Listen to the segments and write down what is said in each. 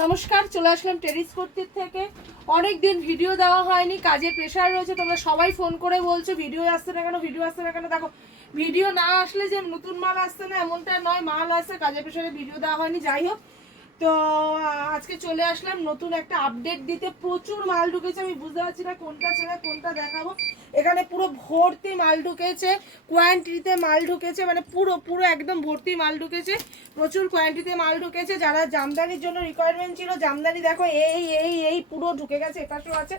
নমস্কার, চলে আসলাম টেরিস কুর্তির থেকে। অনেক দিন ভিডিও দেওয়া হয়নি, কাজের প্রেশার রয়েছে। তোমরা সবাই ফোন করে বলছো ভিডিও আসছে না কেন, ভিডিও আসছে না কেন। দেখো, ভিডিও না আসলে যে নতুন মাল আসছে না এমনটা নয়, মাল আসছে, কাজের প্রেশারে ভিডিও দেওয়া হয়নি। যাই হোক, তো আজকে চলে আসলাম নতুন একটা আপডেট দিতে। প্রচুর মাল ঢুকেছে, আমি বুঝতে পারছি না কোনটা ছেড়ে কোনটা দেখাবো। এখানে পুরো ভর্তি মাল ঢুকেছে, কোয়ান্টিটিতে মাল ঢুকেছে, মানে পুরো পুরো একদম ভর্তি মাল ঢুকেছে, প্রচুর কোয়ান্টিটিতে মাল ঢুকেছে। যারা জামদানির জন্য রিকোয়ারমেন্ট ছিল, জামদানি দেখো এই এই এই পুরো ঢুকে গেছে, এপাশেও আছে,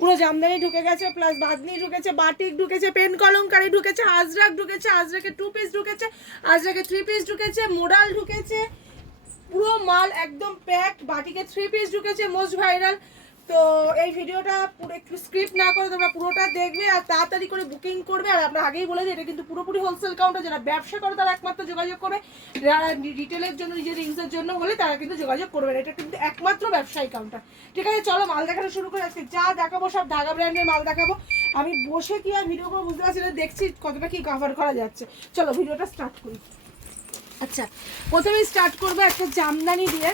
পুরো জামদানি ঢুকে গেছে, প্লাস বাঁধনি ঢুকেছে, বাটিক ঢুকেছে, পেন কলমকারি ঢুকেছে, আজরাক ঢুকেছে, আজরাকে 2 পিস ঢুকেছে, আজরাকে 3 পিস ঢুকেছে, মোডাল ঢুকেছে, পুরো মাল একদম প্যাকড। বাটিকে 3 পিস ঢুকেছে, মোস্ট ভাইরাল। তো এই ভিডিওটা পুরো একটু স্ক্রিপ্ট না করে তোমরা পুরোটা দেখবে আর তাড়াতাড়ি করে বুকিং করবে। আর আমরা আগেই বলে দিই, এটা কিন্তু পুরোপুরি হোলসেল কাউন্টার। যারা ব্যবসা করে তারা একমাত্র যোগাযোগ করবে, যারা রিটেলের জন্য, নিজের রিংসের জন্য হলে তারা কিন্তু যোগাযোগ করবে। এটা কিন্তু একমাত্র ব্যবসায়ী কাউন্টার। ঠিক আছে, চলো মাল দেখানো শুরু করে। আজকে যা দেখাবো সব ঢাকা ব্র্যান্ডের মাল দেখাবো। আমি বসে কি আর ভিডিও করে বুঝতে পারছি না, দেখছি কতটা কি কভার করা যাচ্ছে। চলো ভিডিওটা স্টার্ট করি। আচ্ছা, প্রথমে স্টার্ট করবো একটা জামদানি দিয়ে।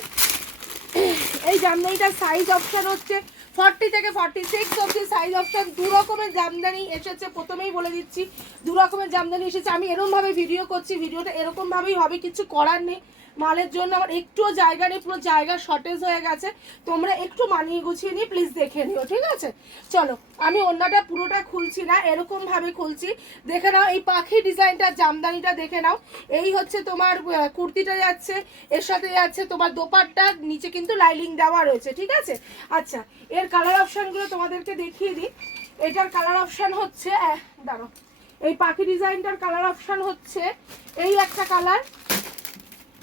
এই জামদানিটার সাইজ অপশন হচ্ছে 40 থেকে 46 অবধি সাইজ অপশন। দু রকমের জামদানি এসেছে, প্রথমেই বলে দিচ্ছি, দু রকমের জামদানি এসেছে। আমি এরকমভাবে ভিডিও করছি, ভিডিওটা এরকমভাবেই হবে, কিছু করার নেই। মালের জন্য আমার একটুও জায়গা নেই, পুরো জায়গা শর্টেজ হয়ে গেছে। তোমরা একটু মানিয়ে গুছিয়ে নিয়ে প্লিজ দেখে নিও, ঠিক আছে? চলো, আমি অন্যটা পুরোটা খুলছি না, এরকমভাবে খুলছি। দেখে নাও এই পাখি ডিজাইনটা, জামদানিটা দেখে নাও। এই হচ্ছে তোমার কুর্তিটা যাচ্ছে, এর সাথে যাচ্ছে তোমার দোপাট্টার নিচে কিন্তু লাইলিং দেওয়া রয়েছে, ঠিক আছে? আচ্ছা, এর কালার অপশানগুলো তোমাদেরকে দেখিয়ে দিই। এটার কালার অপশান হচ্ছে, দাঁড়ো, এই পাখি ডিজাইনটার কালার অপশান হচ্ছে এই একটা কালার,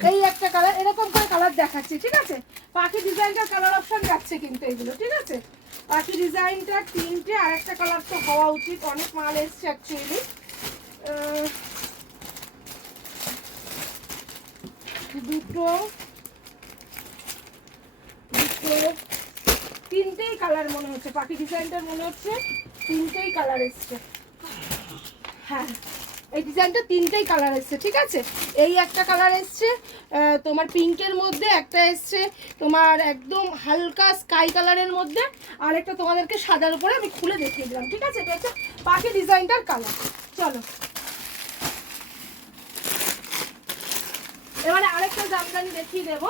এই একটা কালার, এরকম করে কালার দেখাচ্ছি, ঠিক আছে? পাখি ডিজাইনটার কালার অপশন যাচ্ছে কিন্তু এগুলো, ঠিক আছে? পাখি ডিজাইনটা 3টে, আর একটা কালার তো হওয়া উচিত, অনেক মাল এসছে অ্যাকচুয়ালি। দুটো, তিনটেই কালার মনে হচ্ছে, পাখি ডিজাইনটার মনে হচ্ছে 3টেই কালার এসছে। হ্যাঁ, এই ডিজাইনটা 3টেই কালার এসছে, ঠিক আছে? এই একটা কালার এসছে তোমার পিঙ্কের মধ্যে, একটা এসছে তোমার একদম হালকা স্কাই কালারের মধ্যে, আর একটা তোমাদেরকে সাদার উপরে আমি খুলে দেখিয়ে দিলাম, ঠিক আছে? এটা হচ্ছে পাখি ডিজাইনটার কালার। চলো, এবারে আরেকটা জামদানি দেখিয়ে দেবো।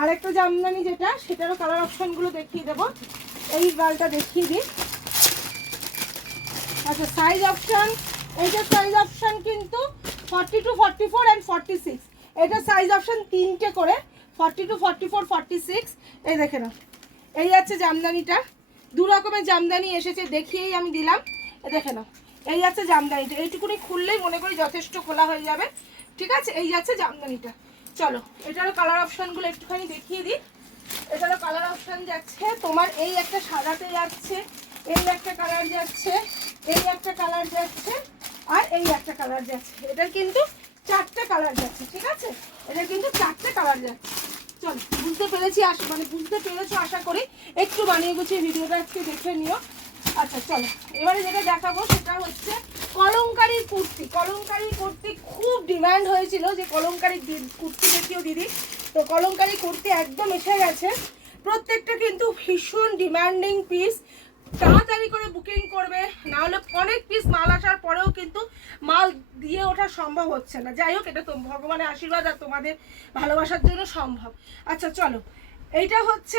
আরেকটা জামদানি যেটা, সেটারও কালার অপশনগুলো দেখিয়ে দেবো। এই গালটা দেখিয়ে দিই। আচ্ছা, সাইজ অপশন, এইটা সাইজ অপশন কিন্তু 42, 44 অ্যান্ড 46। এটা সাইজ অপশন 3টে করে, 42, 44, 46। এই দেখে নাও, এই যাচ্ছে জামদানিটা। দু রকমের জামদানি এসেছে, দেখিয়েই আমি দিলাম। দেখে নাও, এই যাচ্ছে জামদানিটা। এইটুকুনি খুললেই মনে করি যথেষ্ট খোলা হয়ে যাবে, ঠিক আছে? এই যাচ্ছে জামদানিটা। চলো, এটারও কালার অপশানগুলো একটুখানি দেখিয়ে দিই। এটারও কালার অপশান যাচ্ছে তোমার এই একটা সাদাতে যাচ্ছে, এই একটা কালার যাচ্ছে, এই একটা কালার যাচ্ছে, আর এই একটা কালার যাচ্ছে। এটার কিন্তু 4টে কালার যাচ্ছে, ঠিক আছে? এটার কিন্তু 4টে কালার যাচ্ছে। চল, বুঝতে পেরেছি, মানে বুঝতে পেরেছো আশা করি। একটু বানিয়ে গুছিয়ে ভিডিওটা আজকে দেখে নিও। আচ্ছা চলো, এবারে যেটা দেখাবো সেটা হচ্ছে কলমকারীর কুর্তি। কলমকারীর কুর্তি খুব ডিমান্ড হয়েছিল যে কলমকারী কুর্তি দেখিও দিদি। তো কলমকারী কুর্তি একদম এসে গেছে। প্রত্যেকটা কিন্তু ভীষণ ডিমান্ডিং পিস, তাড়াতাড়ি করে বুকিং করবে, না হলে অনেক পিস মাল আসার পরেও কিন্তু মাল দিয়ে ওঠা সম্ভব হচ্ছে না। যাই হোক, এটা তো ভগবানের আশীর্বাদ আর তোমাদের ভালোবাসার জন্য সম্ভব। আচ্ছা চলো, এইটা হচ্ছে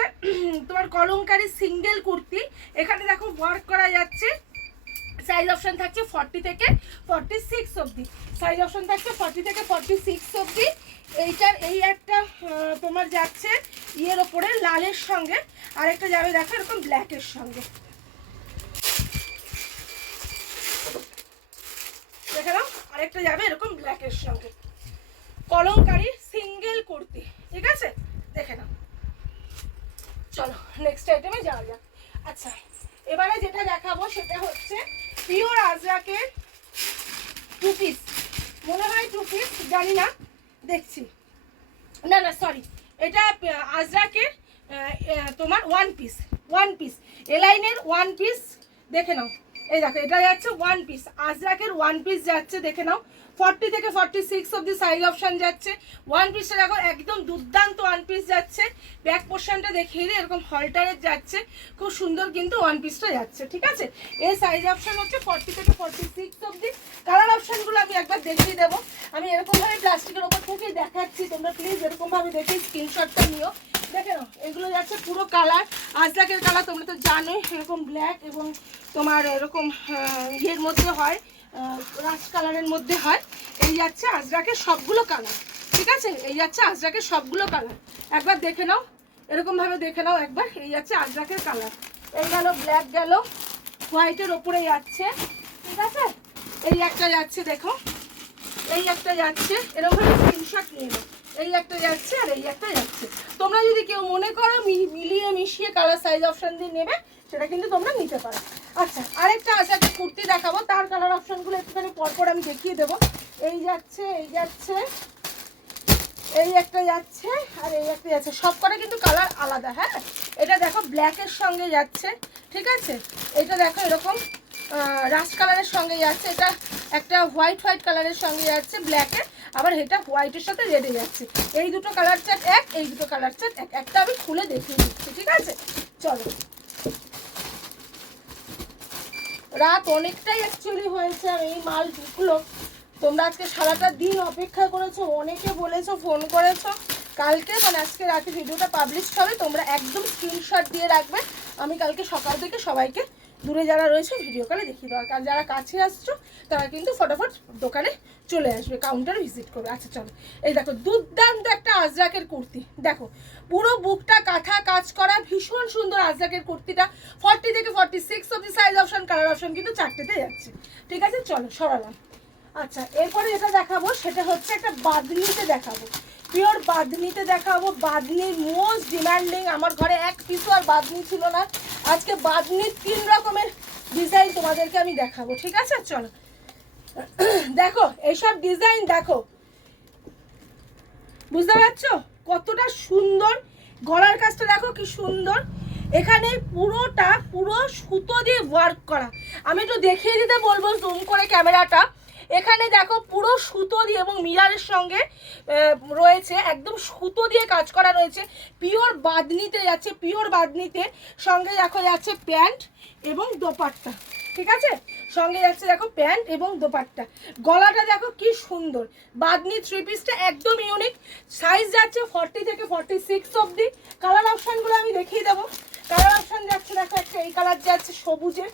তোমার কলমকারী সিঙ্গেল কুর্তি। এখানে দেখো ওয়ার্ক করা যাচ্ছে। সাইজ অপশন থাকছে 40 থেকে 46 অবধি। সাইজ অপশন থাকছে 40 থেকে 46 অবধি। এইটার এই একটা তোমার যাচ্ছে ইয়ের ওপরে লালের সঙ্গে, আর একটা যাবে দেখো এরকম ব্ল্যাকের সঙ্গে। দেখে নাও, আরেকটা যাবে এরকম ব্ল্যাকের সঙ্গে। কলমকারী সিঙ্গেল কুর্তি, ঠিক আছে? দেখে নাও। চলো নেক্সট আইটেমে যাওয়া যাক। আচ্ছা, এবারে যেটা দেখাবো সেটা হচ্ছে পিওর আজরাকের 2 পিস, মনে হয় 2 পিস, জানি না, দেখছি। না না সরি, এটা আজরাকের তোমার 1 পিস, 1 পিস, এলাইনের 1 পিস। দেখে নাও, এই দেখো এটা যাচ্ছে ওয়ান পিস, আজরাকের ওয়ান পিস যাচ্ছে, দেখে নাও 40 থেকে 46 অবধি সাইজ অপশন যাচ্ছে। ওয়ান পিসটা দেখো একদম দুর্দান্ত ওয়ান পিস যাচ্ছে। ব্যাক পোর্শনটা দেখিয়ে দিই, এরকম হলটারের যাচ্ছে, খুব সুন্দর কিন্তু ওয়ান পিসটা যাচ্ছে। ঠিক আছে, এই সাইজ অপশন হচ্ছে 40 থেকে 46 অবধি। কালার অপশনগুলো আমি একবার দেখিয়ে দেবো। আমি এরকমভাবে প্লাস্টিকের ওপর থেকে দেখাচ্ছি, তোমরা প্লিজ এরকমভাবে দেখে স্ক্রিনশটটা নিও। দেখে নাও এগুলো যাচ্ছে পুরো কালার, আজরাকের কালার তোমরা তো জানোই, এরকম ব্ল্যাক এবং তোমার এরকম ইয়ের মধ্যে হয়, রাস্ট কালারের মধ্যে হয়। এই যাচ্ছে আজরাকের সবগুলো কালার। ঠিক আছে, এই যাচ্ছে আজরাকের সবগুলো কালার, একবার দেখে নাও, এরকমভাবে দেখে নাও একবার। এই যাচ্ছে আজরাকের কালার, এই গেল ব্ল্যাক, গেল হোয়াইটের ওপরে যাচ্ছে। ঠিক আছে, এই একটা যাচ্ছে, দেখো এই একটা যাচ্ছে, এরকমভাবে স্ক্রিনশট নিয়ে নাও। এই একটা যাচ্ছে আর এই একটা যাচ্ছে। তোমরা যদি কেউ মনে করো মিলিয়ে মিশিয়ে কালার সাইজ অপশন দিয়ে নেবে, সেটা কিন্তু তোমরা নিতে পারো। আচ্ছা, আরেকটা আছে, একটা কুর্তি দেখাবো, তার কালার অপশনগুলো একটুখানি পরপর আমি দেখিয়ে দেবো। এই যাচ্ছে, এই যাচ্ছে, এই একটা যাচ্ছে আর এই একটা যাচ্ছে, সব কটা কিন্তু কালার আলাদা। হ্যাঁ, এটা দেখো ব্ল্যাকের সঙ্গে যাচ্ছে। ঠিক আছে, এটা দেখো এরকম রাস্ট কালারের সঙ্গে যাচ্ছে, এটা একটা হোয়াইট হোয়াইট কালারের সঙ্গে যাচ্ছে ব্ল্যাকের, আবার এটা হোয়াইটের সাথে রেডে যাচ্ছে। এই দুটো কালার চার্ট এক, এই দুটো কালার চার্ট এক, একটা আমি খুলে দেখিয়ে দিচ্ছি। ঠিক আছে, চলো। রাত অনেকটাই অ্যাকচুয়ালি হয়েছে, আর এই মাল ঢুকলো। তোমরা আজকে সারাটা দিন অপেক্ষা করেছো, অনেকে বলেছো, ফোন করেছো। কালকে মানে আজকে রাতে ভিডিওটা পাবলিশ হবে, তোমরা একদম স্ক্রিনশট দিয়ে রাখবে। আমি কালকে সকাল থেকে সবাইকে দূরে যারা রয়েছে ভিডিও কলে দেখিয়ে দেওয়ার, কারণ যারা কাছে আসছো তারা কিন্তু ফটাফট দোকানে চলে আসবে, কাউন্টার ভিজিট করবে। আচ্ছা চলো, এই দেখো দুর্দান্ত একটা আজরাকের কুর্তি, দেখো পুরো বুকটা কাঁথা কাজ করা, ভীষণ সুন্দর আজরাকের কুর্তিটা। 40 থেকে 46 অবধি সাইজ অপশন, কালার অপশন কিন্তু চারটেতে যাচ্ছে। ঠিক আছে, চলো সরালাম। আচ্ছা, এরপরে যেটা দেখাবো সেটা হচ্ছে একটা বাদনিতে দেখাবো, পিওর বাদনিতে দেখাবো। বাদনির মোস্ট ডিমান্ডিং, আমার ঘরে এক পিসও আর বাদনি ছিল না। আজকে বাদনির 3 রকমের ডিজাইন তোমাদেরকে আমি দেখাবো। ঠিক আছে, চলো দেখো এইসব ডিজাইন, দেখো বুঝতে পারছো কতটা সুন্দর, গলার কাজটা দেখো কি সুন্দর। এখানে পুরোটা পুরো সুতো দিয়ে ওয়ার্ক করা। আমি একটু দেখিয়ে দিতে বলবো জুম করে ক্যামেরাটা। এখানে দেখো পুরো সুতো দিয়ে এবং মিরারের সঙ্গে রয়েছে, একদম সুতো দিয়ে কাজ করা রয়েছে। পিওর বাদনিতে যাচ্ছে, পিওর বাদনিতে। সঙ্গে দেখো যাচ্ছে প্যান্ট এবং দোপাট্টা। ঠিক আছে, সঙ্গে যাচ্ছে দেখো প্যান্ট এবং দোপাট্টা। গলাটা দেখো কি সুন্দর, বাদনি 3 পিসটা একদম ইউনিক। সাইজ যাচ্ছে 40 থেকে 46 অবধি। কালার অপশানগুলো আমি দেখিয়ে দেবো। কালার অপশান যাচ্ছে দেখো, একটা এই কালার যাচ্ছে সবুজে,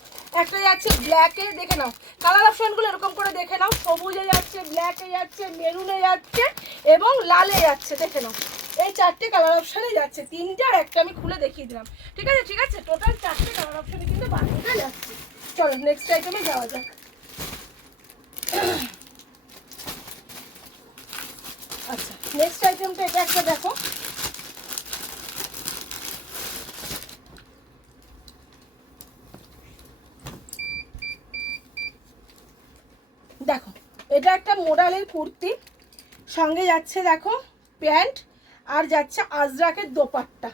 একটা যাচ্ছে ব্ল্যাকে। দেখে নাও কালার অপশানগুলো এরকম করে দেখে নাও, সবুজে যাচ্ছে, ব্ল্যাকে যাচ্ছে, মেরুনে যাচ্ছে এবং লালে যাচ্ছে। দেখে নাও এই 4টে কালার অপশানে যাচ্ছে, 3টে আর একটা আমি খুলে দেখিয়ে দিলাম। ঠিক আছে, ঠিক আছে, টোটাল 4টে কালার অপশানে কিন্তু বানিয়ে যাচ্ছে। চলো নেক্সট আইটেমে যাওয়া যাক। আচ্ছা, নেক্সট আইটেমটা এটা একটা দেখো, দেখো এটা একটা মোডালের কুর্তি, সঙ্গে যাচ্ছে দেখো প্যান্ট আর যাচ্ছে আজরাকের দোপাট্টা।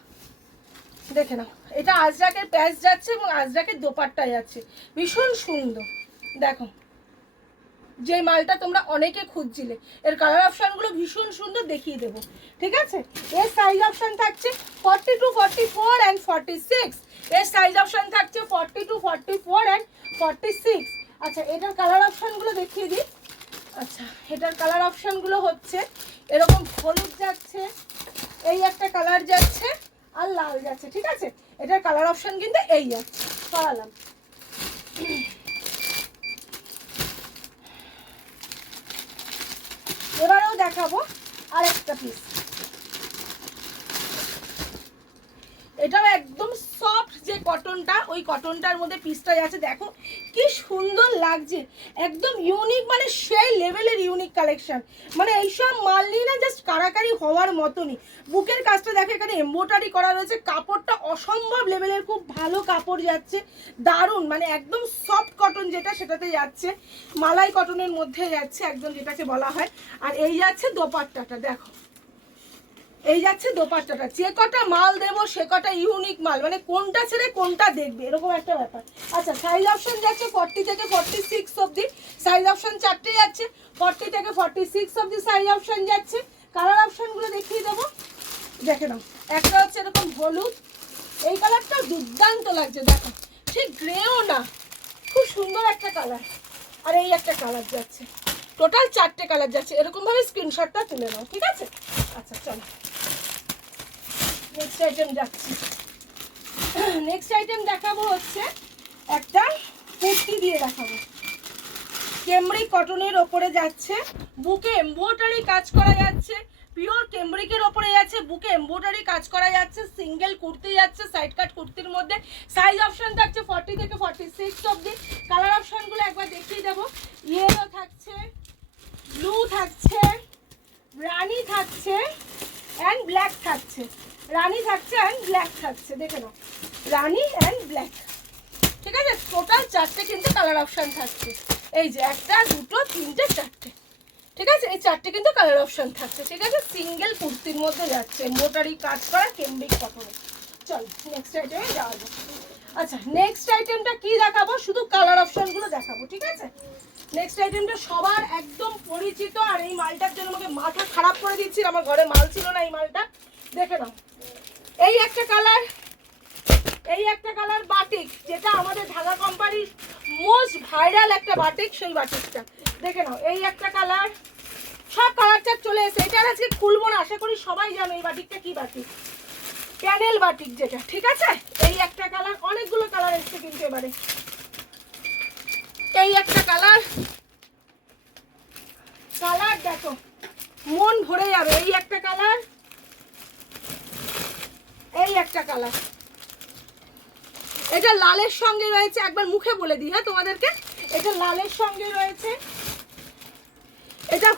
দেখে নাও এটা আজরাকের প্যাচ যাচ্ছে এবং আজরাকের দোপাট্টা যাচ্ছে, ভীষণ সুন্দর। দেখো যে মালটা তোমরা অনেকে খুঁজছিলে, এর কালার অপশানগুলো ভীষণ সুন্দর, দেখিয়ে দেবো। ঠিক আছে, এর সাইজ অপশান থাকছে 40 to 44 and 46। এর সাইজ অপশান থাকছে 40 to 44 and 46। আচ্ছা, এটার কালার অপশানগুলো দেখিয়ে দিই। আচ্ছা, এটার কালার অপশানগুলো হচ্ছে এরকম হলুদ যাচ্ছে, এই একটা কালার যাচ্ছে আর লাল যাচ্ছে। ঠিক আছে, এটার কালার অপশান কিন্তু এই যাচ্ছে, করালাম। এবারেও দেখাবো আরেকটা পিস, এটাও একদম সফট যে কটনটা, ওই কটনটার মধ্যে পিসটা যাচ্ছে। দেখো কি সুন্দর লাগছে, একদম ইউনিক, মানে সেই লেভেলের ইউনিক কালেকশন। মানে এইসব মাল নিয়ে না জাস্ট কারাকারি হওয়ার মতনই। বুকের কাজটা দেখো, এখানে এমব্রয়ডারি করা রয়েছে, কাপড়টা অসম্ভব লেভেলের, খুব ভালো কাপড় যাচ্ছে, দারুণ, মানে একদম সফট কটন যেটা সেটাতে যাচ্ছে, মালাই কটনের মধ্যে যাচ্ছে একদম, যেটাকে বলা হয়। আর এই যাচ্ছে দোপাট্টাটা, দেখো এই যাচ্ছে দোপাট্টাটা, যে কটা মাল দেবো সে কটা ইউনিক মাল, মানে কোনটা ছেড়ে কোনটা দেখবে এরকম একটা ব্যাপার। আচ্ছা সাইজ অপশন যাচ্ছে 40 থেকে 46 অবধি, সাইজ অপশন 4টে যাচ্ছে, 40 থেকে 46 অবধি সাইজ অপশন যাচ্ছে। কালার অপশনগুলো দেখিয়ে দেবো, দেখে নাও। একটা হচ্ছে এরকম হলুদ, এই কালারটাও দুর্দান্ত লাগছে, দেখো সেই গ্রেও না, খুব সুন্দর একটা কালার। আর এই একটা কালার যাচ্ছে, টোটাল 4টে কালার যাচ্ছে, এরকমভাবে স্ক্রিনশটটা তুলে নাও, ঠিক আছে? আচ্ছা চলো নেক্সট আইটেম যাচ্ছি। নেক্সট আইটেম দেখাবো হচ্ছে একটা কুর্তি দিয়ে দেখাবো, কেমব্রিক কটনের ওপরে যাচ্ছে, বুকে এমব্রয়ডারি কাজ করা যাচ্ছে, পিওর কেমব্রিকের ওপরে যাচ্ছে, বুকে এমব্রয়ডারি কাজ করা যাচ্ছে, সিঙ্গেল কুর্তি যাচ্ছে, সাইড কাট কুর্তির মধ্যে। সাইজ অপশন থাকছে 40 থেকে 46 অবধি। কালার অপশনগুলো একবার দেখিয়ে দেবো, ইয়েলো থাকছে, ব্লু থাকছে, রানি থাকছে অ্যান্ড ব্ল্যাক থাকছে, রানি থাকছে অ্যান্ড ব্ল্যাক থাকছে, দেখে নাও রানি অ্যান্ড ব্ল্যাক, ঠিক আছে? টোটাল 4টে কিন্তু কালার অপশন থাকছে, এই যে 1 2 3 4টে, ঠিক আছে? এই 4টে কিন্তু কালার অপশন থাকছে, ঠিক আছে? সিঙ্গেল কুর্তির মধ্যে যাচ্ছে, মোটারি কাজ করা কেমব্রিক কটনে। চল নেক্সট আইটেমে যাওয়া যাক। আচ্ছা নেক্সট আইটেমটা কি দেখাবো, শুধু কালার অপশনগুলো দেখাবো, ঠিক আছে? নেক্সট আইটেমটা সবার একদম পরিচিত, আর এই মালটার জন্য আমাকে মাথা খারাপ করে দিচ্ছি, আমার ঘরে মাল ছিল না এই মালটা, দেখে নাও। এই একটা কালার, এই একটা কালার বাটিক, যেটা আমাদের ঢাকা কোম্পানির মোস্ট ভাইরাল একটা বাটিক, সেই বাটিকটা দেখে নাও। এই একটা কালার, সব কালারটা চলে এসে, এটা আজকে খুলবো না, আশা করি সবাই জানো এই বাটিকটা কি বাটিক, প্যানেল বাটিক যেটা, ঠিক আছে? এই একটা কালার, অনেকগুলো কালার এসছে কিন্তু এবারে। এই একটা কালার, কালার দেখো মন ভরে যাবে, এই একটা কালার, এই একটা কালার, এটা লালের সঙ্গে রয়েছে, একবার মুখে বলে দিই হ্যাঁ তোমাদেরকে, এটা লালের সঙ্গে রয়েছে, এটা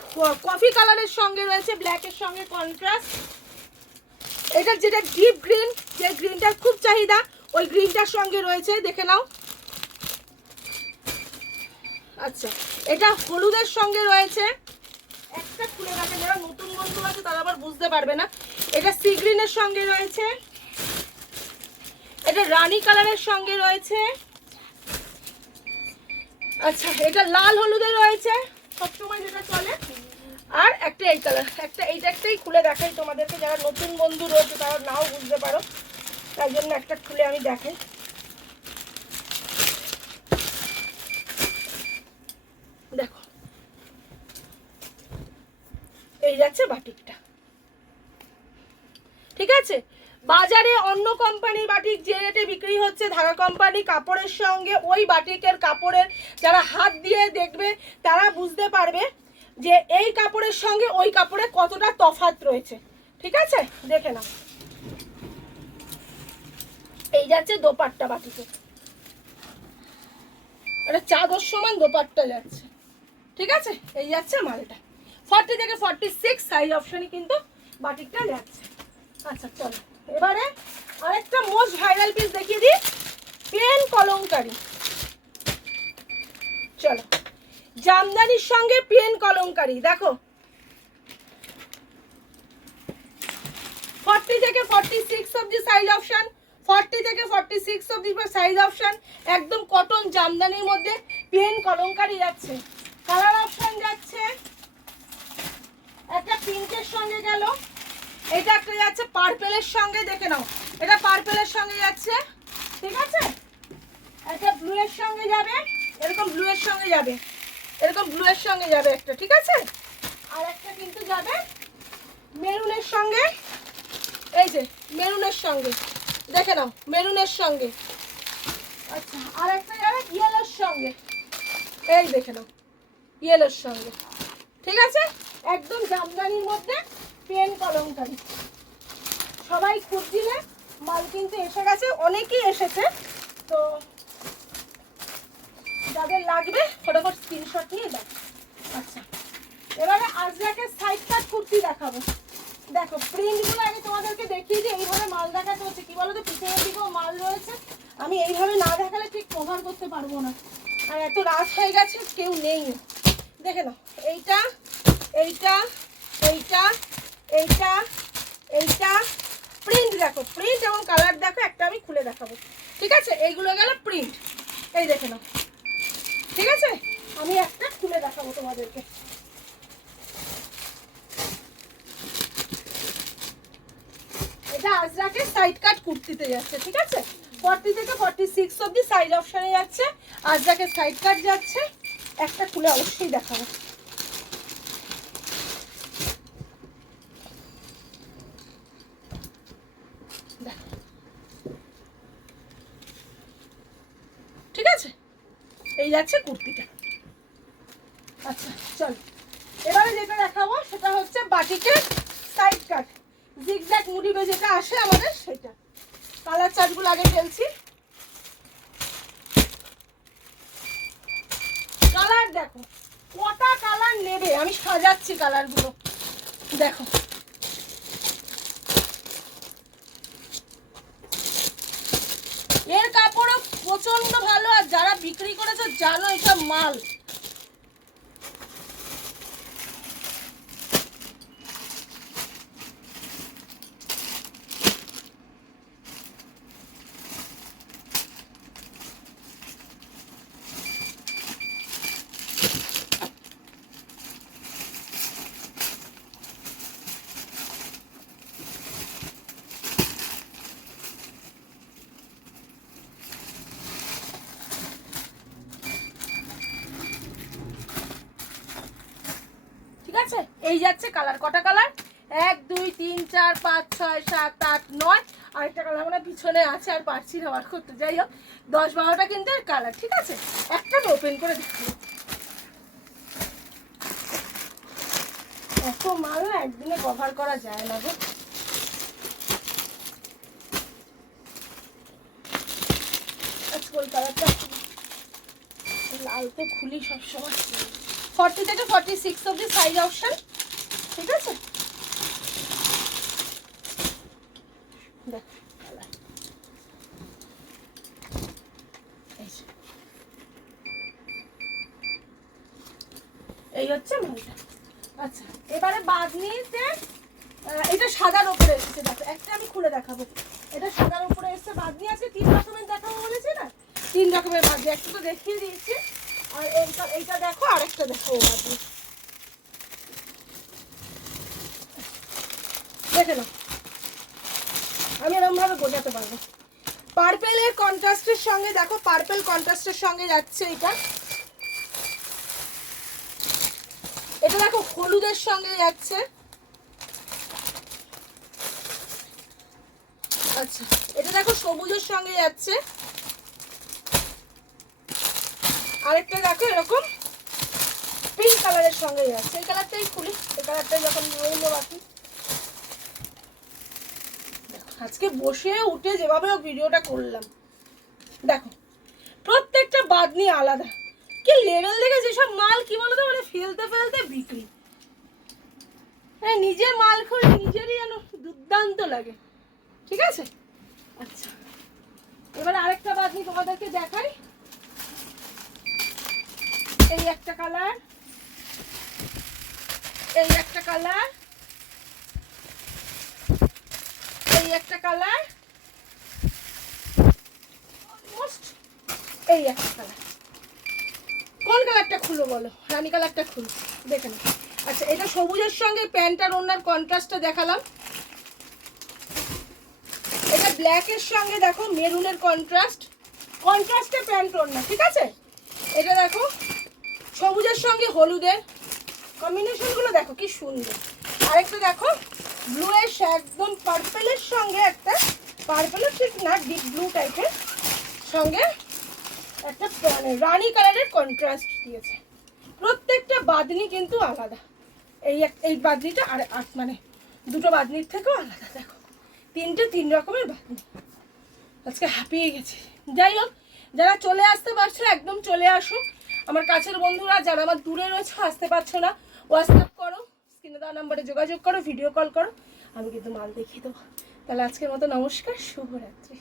কফি কালারের সঙ্গে রয়েছে, ব্ল্যাকের সঙ্গে কন্ট্রাস্ট, এটা যেটা ডিপ গ্রিন, যে গ্রিনটার খুব চাহিদা, ওই গ্রিনটার সঙ্গে রয়েছে, দেখে নাও। আচ্ছা এটা হলুদের সঙ্গে রয়েছে, একটা খুলে রাখে, যারা নতুন বন্ধু আছে তারা আবার বুঝতে পারবে না, এটা সি গ্রিনের সঙ্গে রয়েছে, এটা রানী কালারের সঙ্গে রয়েছে, আচ্ছা এটা লাল হলুদে রয়েছে সবসময় যেটা চলে, আর একটা এই কালার, একটা এইটা একটাই খুলে দেখাই তোমাদেরকে, যারা নতুন বন্ধু রয়েছে তারা নাও বুঝতে পারো, তাই জন্য একটা খুলে আমি দেখাই। দেখো এই যাচ্ছে বাটিকটা, ঠিক আছে? বাজারে অন্য কোম্পানির বাটিক যে রেটে বিক্রি হচ্ছে ঢাকা কোম্পানি কাপড়ের সঙ্গে, ওই বাটিকের কাপড়ের যারা হাত দিয়ে দেখবে তারা বুঝতে পারবে যে এই কাপড়ের সঙ্গে ওই কাপড়ে কতটা তফাৎ রয়েছে, ঠিক আছে? দেখে নাও। এই যাচ্ছে দোপাট্টা বাটিকে, এটা চাদর সমান দোপাট্টা যাচ্ছে, ঠিক আছে? এই যাচ্ছে মালটা 40 থেকে 46 সাইজ অপশনে কিন্তু বাটিকটা যাচ্ছে। আচ্ছা চলো এবারে আরেকটা মোস্ট ভাইরাল পিস দেখিয়ে দিই, পেন কলমকারি। চলো জামদানির সঙ্গে পেন কলমকারি, দেখো 40 থেকে 46 অবধি সাইজ অপশন, 40 থেকে 46 অবধি সাইজ অপশন, একদম কটন জামদানির মধ্যে পেন কলমকারি যাচ্ছে। কালার অপশন যাচ্ছে, একটা পিঙ্কের সঙ্গে গেল, এটা একটা যাচ্ছে পার্পেলের সঙ্গে, দেখে নাও এটা পার্পেলের সঙ্গে যাচ্ছে, ঠিক আছে? একটা ব্লু এর সঙ্গে যাবে, এরকম ব্লু এর সঙ্গে যাবে, এরকম ব্লু এর সঙ্গে যাবে একটা, ঠিক আছে? আর একটা কিন্তু যাবে মেরুনের সঙ্গে, এই যে মেরুনের সঙ্গে, দেখে নাও মেরুনের সঙ্গে। আচ্ছা আর একটা যাবে ইয়েলোর সঙ্গে, এই দেখে নাও ইয়েলোর সঙ্গে, ঠিক আছে? একদম জামদানির মধ্যে পেন কলমকারি, সবাই খুঁজছিলে, মাল কিন্তু এসে গেছে, অনেকেই এসেছে, তো যাদের লাগবে ফটাফট স্ক্রিনশট নিয়ে দাও। আচ্ছা এবারে আজরাকের সাইড কাট কুর্তি দেখাবো, দেখো প্রিন্টগুলো আগে তোমাদেরকে দেখিয়ে দিই, এইভাবে মাল দেখাতে হচ্ছে, কি বলো তো পিছনের দিকেও মাল রয়েছে, আমি এইভাবে না দেখালে ঠিক কভার করতে পারবো না, আর এত রাত হয়ে গেছে কেউ নেই, দেখে নাও এইটা, এইটা, এইটা, এইটা, এইটা প্রিন্ট দেখো, প্রিন্ট এবং কালার দেখো, একটা আমি খুলে দেখাবো, ঠিক আছে? এইগুলো গেল প্রিন্ট, এই দেখে নাও, ঠিক আছে? আমি একটা খুলে দেখাবো তোমাদেরকে। এটা আজরাকের সাইড কাট কুর্তিতে যাচ্ছে, ঠিক আছে? 40 থেকে 46 অবধি সাইজ অপশনে যাচ্ছে, আজরাকের সাইড কাট যাচ্ছে। একটা খুলে অবশ্যই দেখাবো। ঠিক আছে, এই যাচ্ছে কুর্তিটা। আচ্ছা চল, এবারে যেটা দেখাবো সেটা হচ্ছে বাটিকের সাইড কাট জিগজ্যাগ মুড়িবে যেটা আসে আমাদের, সেটা। কালার চার্টগুলো আগে ফেলছি। কালার দেখো, কটা কালার নেবে, আমি সাজাচ্ছি কালারগুলো, দেখো। এর কাপড়ও প্রচন্ড ভালো, আর যারা বিক্রি করেছে জানো এটা মাল। এই যাচ্ছে কালার, কটা কালার? 1 2 3 4 5 6 7 8 9, আরেকটা কালার মানে পিছনে আছে, আর পারছি না বার করতে। যাই হোক 10 12টা কিন্তু এর কালার, ঠিক আছে? একটা ওপেন করে দেখো, এত মাল না একদিনে কভার করা যায় না গো। আজকাল কালারটা লালতে খুলি সবসময়। 40 থেকে 46 অবধি সাইজ অপশন, ঠিক আছে? এই হচ্ছে মালটা। আচ্ছা এবারে বাঁধনিতে, এটা সাদার উপরে এসেছে, দেখো একটা আমি খুলে দেখাবো। এটা সাদার উপরে এসেছে, বাঁধনি আছে 3 রকমের দেখাবো বলেছে না, 3 রকমের বাঁধনি, একটা তো দেখিয়ে দিয়েছি। আর এইটা দেখো, আরেকটা দেখো বাঁধনি, দেখে নাও। আমি এরকম ভাবে বোঝাতে পারবো। পার্পেলের কন্ট্রাস্টের সঙ্গে দেখো, পার্পেল কন্ট্রাস্টের সঙ্গে যাচ্ছে এটা। এটা দেখো হলুদের সঙ্গে যাচ্ছে। আচ্ছা এটা দেখো সবুজের সঙ্গে যাচ্ছে। আরেকটা দেখো এরকম পিঙ্ক কালারের সঙ্গে যাচ্ছে। এই কালারটাই খুলি, এই কালারটাই যখন রইল বাকি। আজকে বসে উঠে যেভাবে ভিডিওটা করলাম, দেখো প্রত্যেকটা বাঁধনি আলাদা। কি লেভেল দেখে যেসব মাল, কি বলতো, মানে ফেলতে ফেলতে বিক্রি। নিজের মাল খুলে নিজেরই যেন দুর্দান্ত লাগে, ঠিক আছে? আচ্ছা এবার আরেকটা বাঁধনি তোমাদেরকে দেখাই। এই একটা কালার, এই একটা কালার, এই একটা কালার, এই একটা কালার। কোন কালারটা খুলো বলো? রানী কালারটা খুলো, দেখে নাও। আচ্ছা এটা সবুজের সঙ্গে প্যান্ট আর ওনার কন্ট্রাস্টটা দেখালাম। এটা ব্ল্যাকের সঙ্গে দেখো মেরুনের কন্ট্রাস্ট, কন্ট্রাস্টে প্যান্ট ওড়না, ঠিক আছে? এটা দেখো সবুজের সঙ্গে হলুদের কম্বিনেশনগুলো দেখো কি সুন্দর। আরেকটা দেখো ব্লু এর একদম পার্পেলের সঙ্গে একটা, পার্পেলের ঠিক না, ডিপ ব্লু টাইপের সঙ্গে একটা রানী কালারের কন্ট্রাস্ট দিয়েছে। প্রত্যেকটা বাঁধনি কিন্তু আলাদা। এই বাঁধনিটা আর মানে দুটো বাঁধনির থেকেও আলাদা। দেখো 3 রকমের বাঁধনি। আজকে হাঁপিয়ে গেছি। যাই হোক যারা চলে আসতে পারছো একদম চলে আসো। আমার কাছের বন্ধুরা যারা আমার দূরে রয়েছে আসতে পারছো না, হোয়াটসঅ্যাপ করো, স্ক্রিনে দেওয়া নাম্বারে যোগাযোগ করো, ভিডিও কল করো, আমি কিন্তু মাল দেখিয়ে দেবো। তাহলে আজকের মতো নমস্কার, শুভরাত্রি।